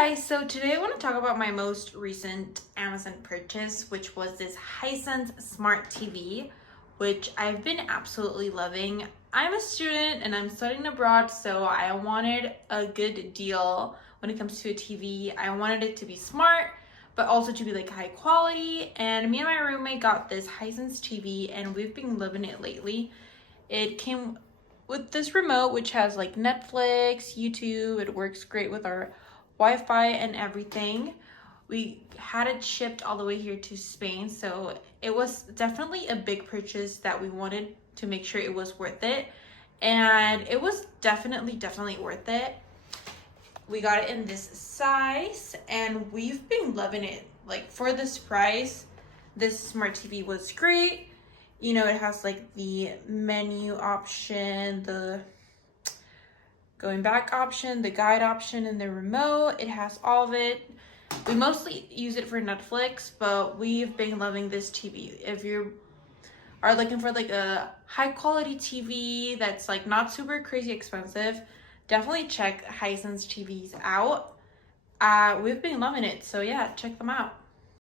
Guys, so today I want to talk about my most recent Amazon purchase, which was this Hisense smart TV, which I've been absolutely loving. I'm a student and I'm studying abroad, so I wanted a good deal when it comes to a TV. I wanted it to be smart, but also to be like high quality. And me and my roommate got this Hisense TV and we've been loving it lately. It came with this remote, which has like Netflix, YouTube. It works great with our Wi-Fi and everything. We had it shipped all the way here to Spain, so it was definitely a big purchase that we wanted to make sure it was worth it, and it was definitely worth it. We got it in this size and we've been loving it. Like, for this price, this smart TV was great. You know, it has like the menu option, the going back option, the guide option, and the remote. It has all of it. We mostly use it for Netflix, but we've been loving this TV. If you are looking for like a high quality TV that's like not super crazy expensive, definitely check Hisense TVs out. We've been loving it, so yeah, check them out.